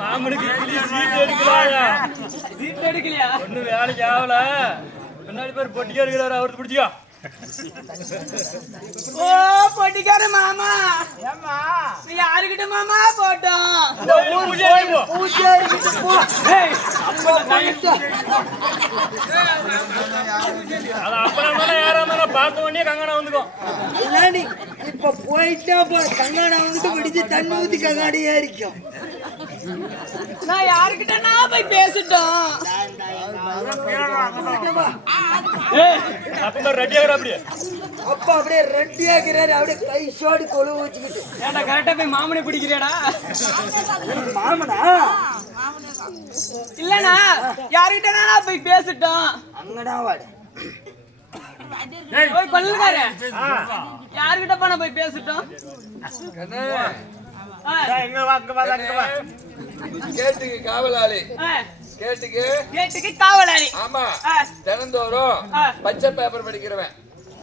மாமனுக்கு seat எடுக்கலையா? Seat எடுக்கலையா? ஒன்னும் வேலைக்கு ஆகல. பின்னாடி பேர் பொட்டிக்கா இருக்கிறாரு, அவருக்கு பிடிச்சிக்கோ. ஓ பொட்டிக்கார மாமா, நீ யாருக்கிட்ட மாமா போட்டோம்? அப்புறம் யாராவது பார்த்த உடனே கங்கனா வந்துக்கும். இப்ப போயிட்டா கங்காடா வந்துட்டு பிடிச்சு தண்ணி ஊத்தி கங்காடி ஏறிக்கும். நான் யாருக்கிட்ட நான் போய் பேசிட்டோம். அப்ப ரெடியாகிற அப்படியே அப்ப அப்படியே ரெட்டியாகிறாரு. அப்படியே கை சோடி கொழு வச்சுக்கிட்டு ஏன்டா கரெக்டா போய் மாமனை பிடிக்கிறியாடா? மாமனா இல்லனா யாருக்கிட்ட நான் போய் பேசிட்டோம். அங்கடா வாடு போய் கொல்லுகார யாருக்கிட்ட போன போய் பேசிட்டோம். கேட்டுக்கு காவலாளி, கேட்டுக்கு காவலாளி. ஆமா, தினந்தோறும் பச்சை பேப்பர் படிக்கிறவன்.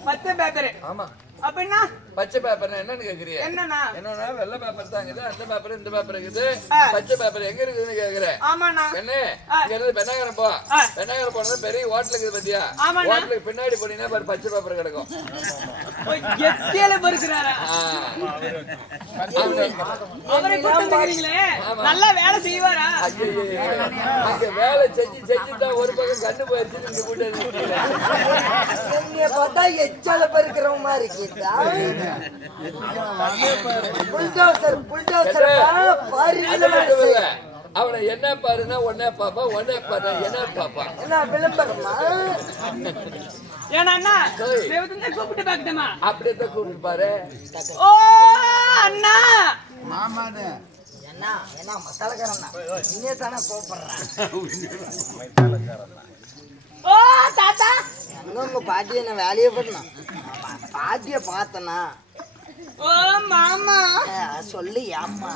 பச்சை பேப்பர்? ஆமா. அப்படின்னா பச்சை பேப்பர் என்னன்னு கேக்குறீங்க? என்னன்னா வெள்ளை பேப்பர் தான் இருக்குது, அந்த பேப்பர் இந்த பேப்பர் இருக்குது. பச்சை பேப்பர் எங்க இருக்குதுன்னு கேக்குறேன். ஆமாண்ணா. என்ன இங்க இருந்து பெண்ணாகரம் போ. பெண்ணாகரம் போனது பெரிய ஹோட்டல் இருக்குது பாத்தியா? ஹோட்டலுக்கு பின்னாடி போனீங்கன்னா பாரு பச்சை பேப்பர் கிடக்கும். எத்தியால பறிக்கிறாரா? அவரை கூப்பிட்டுக்கிறீங்களே, நல்லா வேலை செய்வாரா? அங்க வேலை செஞ்சுதான் ஒரு பக்கம் கண்டு போயிருச்சு. இங்க கூட்ட பார்த்தா எச்சால பறிக்கிறவங்க மாதிரி இருக்கு. அவனை என்ன பாருன்னா ஒன்னே பாப்பா, ஒன்னே பாரு என்ன பாப்பா. என்ன விளம்பரமா? ஏன்னா அண்ணா கூப்பிட்டு பாக்கட்டுமா? அப்படியே தான் கூப்பிட்டு பாரு. ஓ அண்ணா மாமானு என்ன என்ன மசாலக்காரண்ணா இன்னே தானே கூப்பிடுறான். ஓ தாத்தா உங்க பாட்டிய நான் வேலையை பண்ணேன். பாட்டிய பார்த்தனா? ஓ மாமா சொல்லு ஏம்மா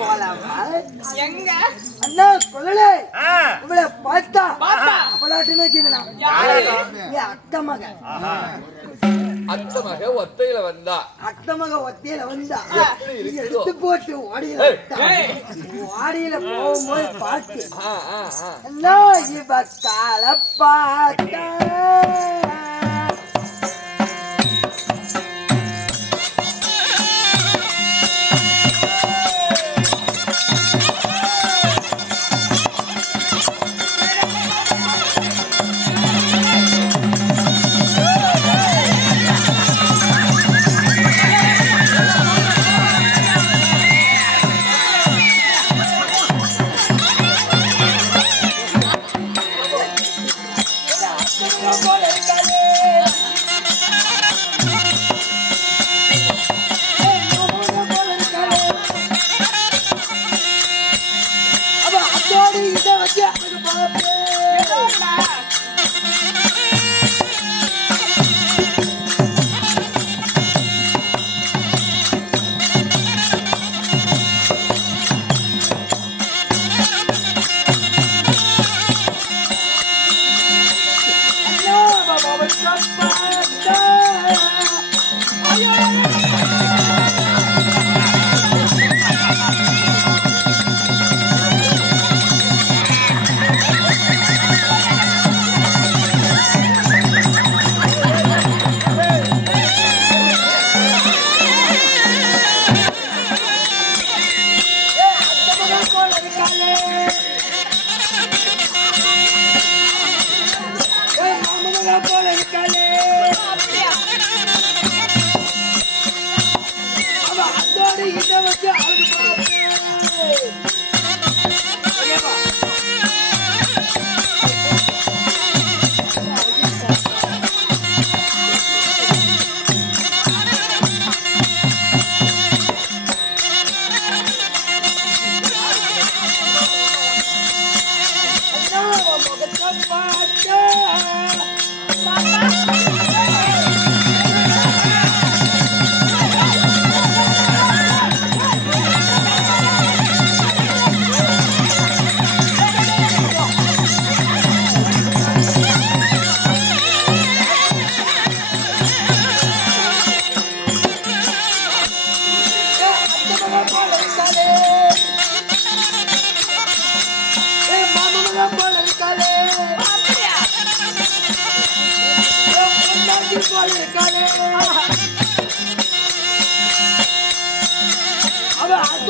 போலாமா? எங்க அண்ணா கொள்ளலே உங்களை பார்த்தா அவளாட்டுன்னு வச்சுக்கலாம். அத்தை மக அத்தை மக ஒத்தையில வந்தா, அத்தை மக ஒத்தையில வந்தா எடுத்து போட்டு ஓடியில ஓடியில போகும்போது பார்த்து இவ கால பார்த்தா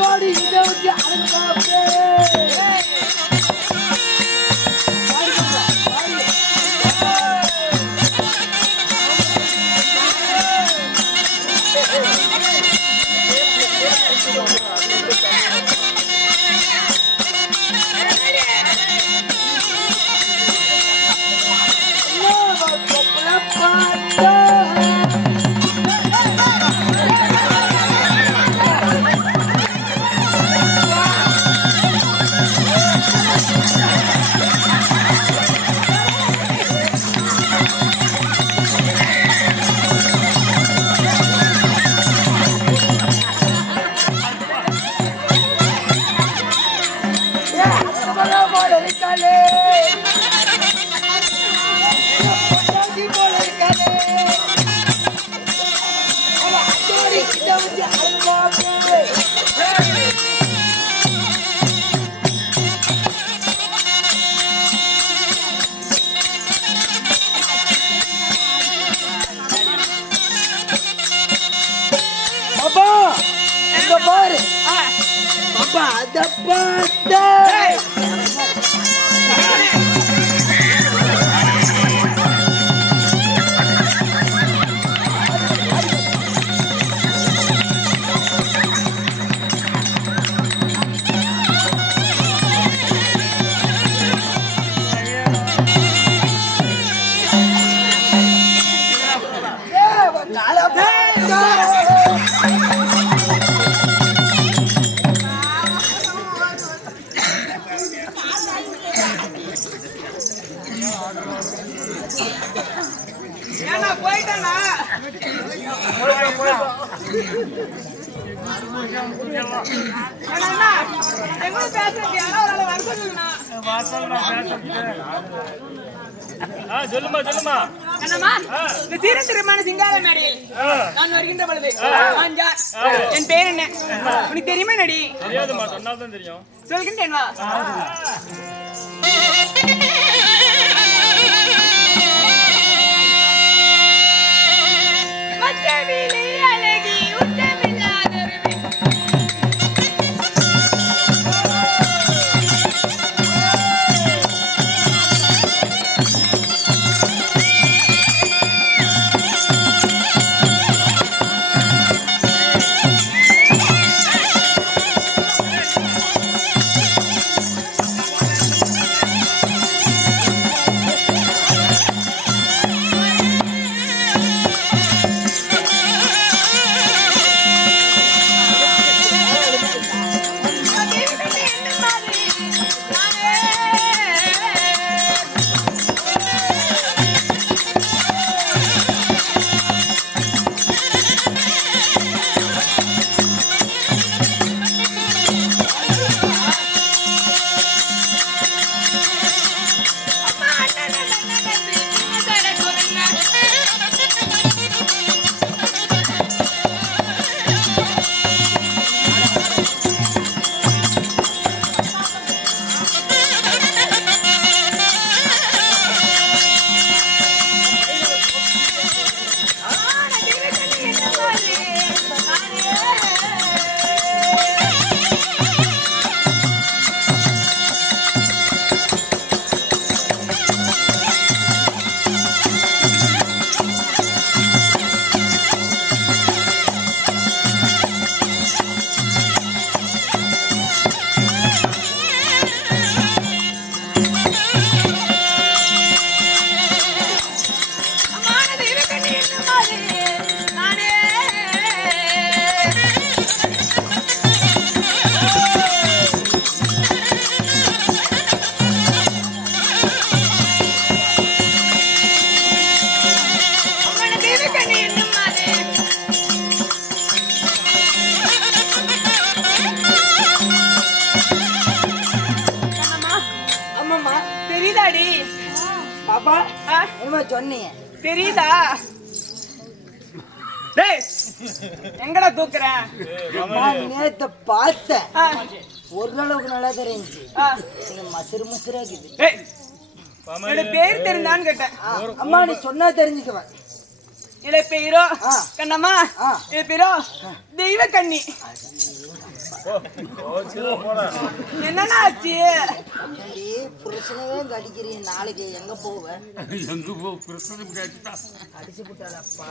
அத்தோடி இதை வச்சு அனுப்பாப்பே சொல்லுமா என்னம்மா இந்த சீரத்திரமான சிங்கார மேடையில் நான் வருகின்ற பொழுது என் பேர் என்ன உனக்கு தெரியுமா நடி? தெரியாதுமா, சொன்னால்தான் தெரியும். சொல்கின்றேன் வா. தெரியுதா? எங்கடா தூக்குற? நேத்து பார்த்தேன், ஓரளவுக்கு நல்லா தெரிஞ்சு. மசுறு மசுரா பேர் தெரிந்தான்னு கேட்டேன். அம்மா நீ சொன்னா தெரிஞ்சுக்குவேன். இதை பேரோ கண்ணம்மா இதை பேரோ தெய்வ கண்ணி. என்னன்னா ஆச்சு? புருஷனவே அடிக்கிறீங்க, நாளைக்கு எங்க போவ? எங்க போ பிரச்சனை அடிச்சு விட்டாளப்பா.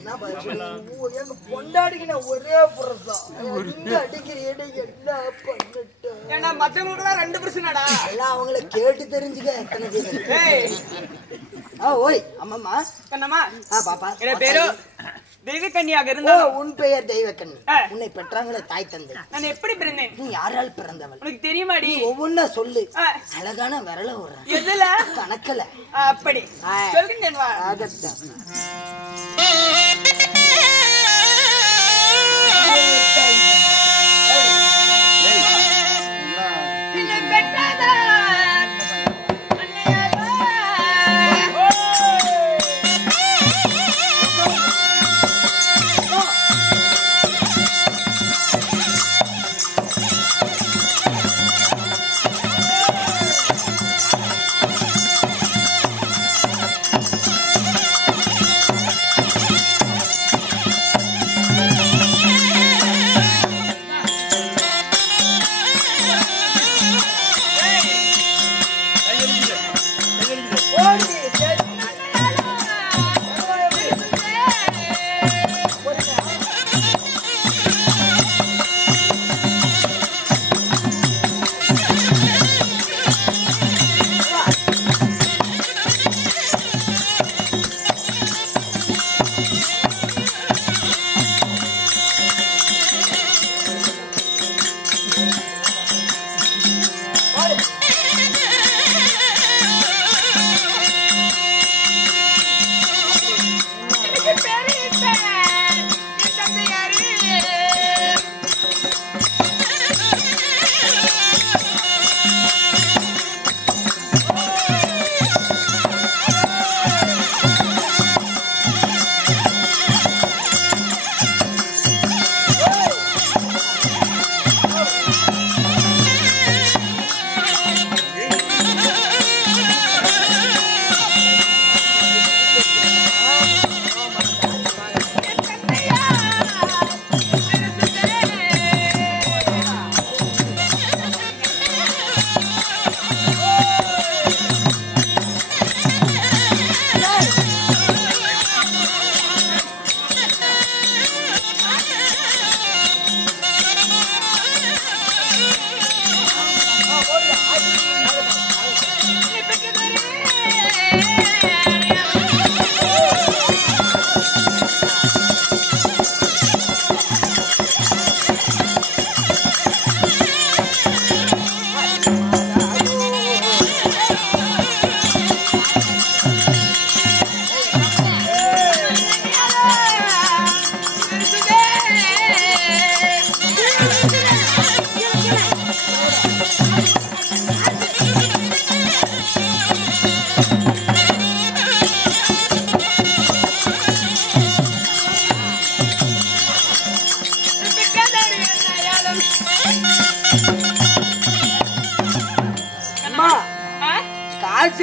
என்ன பொண்டாடிக்கின ஒரே புருஷன் அடிக்கிறீங்க, என்ன பண்ணிட்டு? ஏன்னா மத்தவங்களுக்கு 2 புருஷனாடா. எல்லாம் அவங்கள கேட்டு தெரிஞ்சுக்க. எத்தனை பேர்? ஓய் அம்மாமா கண்ணம்மா பாப்பா இதை பேரோ தெய்வ கன்னியாக இருந்தா. உன் பெயர் தெய்வ கண்ணி. உன்னை பெற்றாங்களே தாய் தந்தை. நான் எப்படி பிறந்தேன்? நீ யாரால் பிறந்தவள்? உனக்கு தெரியுமாடி? ஒவ்வொன்னா சொல்லு. அழகான விரல ஒரு எதுல கணக்கல அப்படி சொல்லுங்க.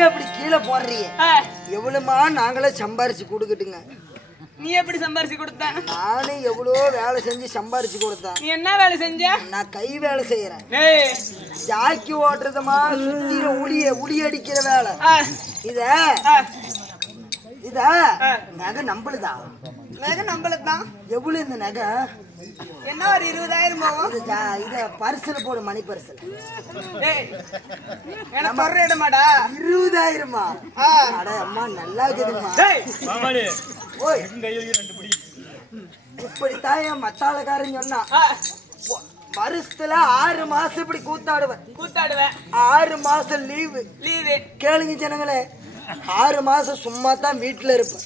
அப்படி கீழே போடுறீங்க, எவ்வளவுமா நாங்களே சம்பாரிச்சு கொடுக்கட்டுங்க. நீ எப்படி சம்பாரிச்சு கொடுத்த? நானே எவ்வளோ வேலை செஞ்சு சம்பாரிச்சு கொடுத்தேன். நீ என்ன வேலை செஞ்ச? நான் கை வேலை செய்யறேன். ஜாக்கி ஓட்டுறதுமா, சுத்திர உளி அடிக்கிற வேலை. இத நகை நம்பளுதா? நகை நம்பளதான். எவ்வளவு இந்த நகை? என்ன ஒரு 20,000 ஆகும். இத பரிசுல போடு, மணி பரிசுல. எனக்கு சொல்ற இடமாடா 20,000மா? அட அம்மா நல்லா இருக்குதுமா. இப்படித்தான் என் மத்தாளக்காரன் சொன்னா. வருஷத்துல 6 மாசம் இப்படி கூத்தாடுவேன். 6 மாசம் லீவு. கேளுங்க ஜனங்களே, 6 மாசம் சும்மா தான் வீட்டுல இருப்பேன்.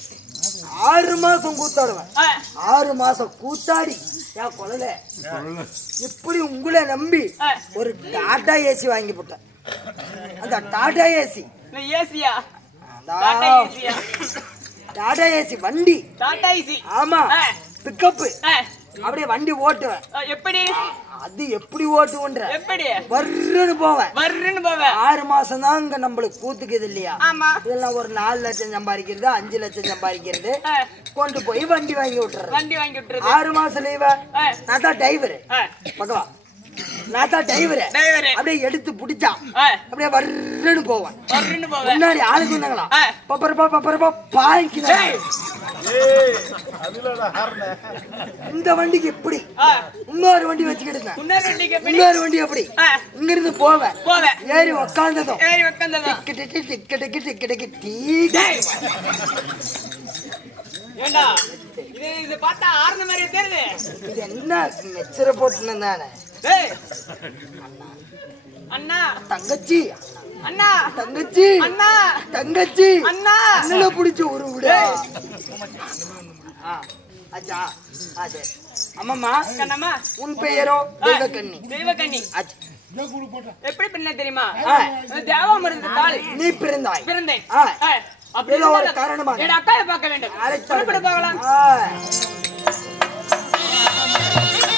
6 மாசம் கூத்தாடுவேன். 6 மாசம் கூத்தாடி என் கொலையில இப்படி உங்களை நம்பி ஒரு டாடா ஏசி வாங்கி போட்டேன். அந்த டாடா ஏசி டாடா ஏசி வண்டி. ஆமா, பிக்கப்பு அப்படியே வண்டி ஓட்டுவேன். எப்படி? அது எப்படி ஓட்டுவன்ற? எப்படி? வர்றன்னு போவேன். 6 மாசம் தான் இங்க நம்மளுக்கு கூத்துக்குது இல்லையா? ஆமா. இதெல்லாம் ஒரு 4 லட்சம் சம்பாதிக்கிறது, 5 லட்சம் சம்பாதிக்கிறது, கொண்டு போய் வண்டி வாங்கி விட்டுறது. 6 மாசம் லீவா? நான் தான் டிரைவர். பக்கவா நான் தான் டிரைவர். அப்படியே எடுத்து பிடிச்சா அப்படியே வர்றன்னு போவேன். முன்னாடி ஆளுக்கு வந்தாங்களா பப்பரப்பா பாய்க்கு. இந்த வண்டிக்கு எப்படி இன்னொரு வண்டி வச்சுக்கிட்டு இன்னொரு வண்டி எப்படி இங்க இருந்து போவேன். ஏறி உக்காந்ததும் இது என்ன மெச்சர போட்டு தானே அண்ணா தங்கச்சி அண்ணா தங்கச்சி அண்ணா தங்கச்சி அண்ணா என்ன பிடிச்ச ஒரு விட அச்சா. சரி அம்மாம்மா கண்ணம்மா உன் பெயரோ? தெய்வக்கண்ணி. தெய்வக்கண்ணி எப்படி பின்ன தெரியுமா? தேவாமிருந்தாள் நீ பிறந்தாய். பிறந்தேன். அப்படி ஒரு காரணமா அக்காவை பார்க்க வேண்டும். அழைத்து பார்க்கலாம்.